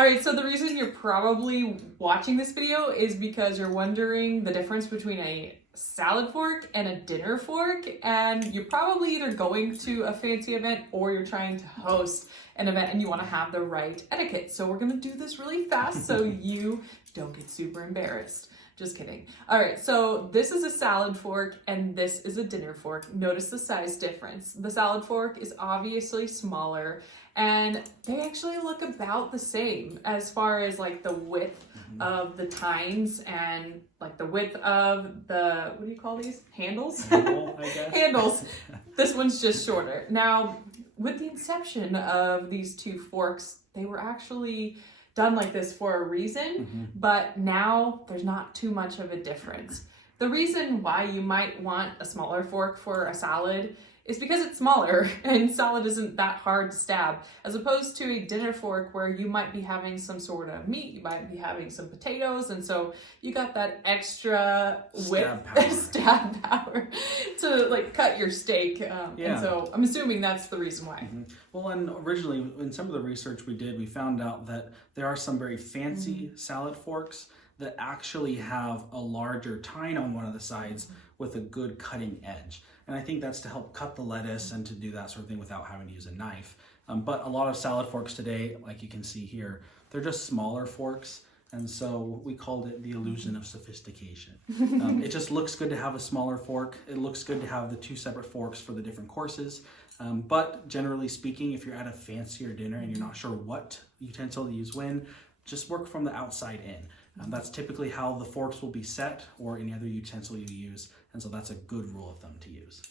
All right, so the reason you're probably watching this video is because you're wondering the difference between a salad fork and a dinner fork, and you're probably either going to a fancy event or you're trying to host an event and you want to have the right etiquette. So we're going to do this really fast so you don't get super embarrassed. Just kidding. All right, so this is a salad fork and this is a dinner fork. Notice the size difference. The salad fork is obviously smaller and they actually look about the same as far as like the width of the tines and like the width of the, what do you call these? Handles? Handle, I guess. Handles. This one's just shorter. Now, with the inception of these two forks, they were actually done like this for a reason, but now there's not too much of a difference. The reason why you might want a smaller fork for a salad is because it's smaller and salad isn't that hard to stab, as opposed to a dinner fork where you might be having some sort of meat, you might be having some potatoes, and so you got that extra stab power to like cut your steak. And so I'm assuming that's the reason why. Well, and originally in some of the research we did, we found out that there are some very fancy salad forks that actually have a larger tine on one of the sides with a good cutting edge. And I think that's to help cut the lettuce and to do that sort of thing without having to use a knife. But a lot of salad forks today, like you can see here, they're just smaller forks. And so we called it the illusion of sophistication. It just looks good to have a smaller fork. It looks good to have the two separate forks for the different courses. But generally speaking, if you're at a fancier dinner and you're not sure what utensil to use when, just work from the outside in. That's typically how the forks will be set or any other utensil you use. And so that's a good rule of thumb to use.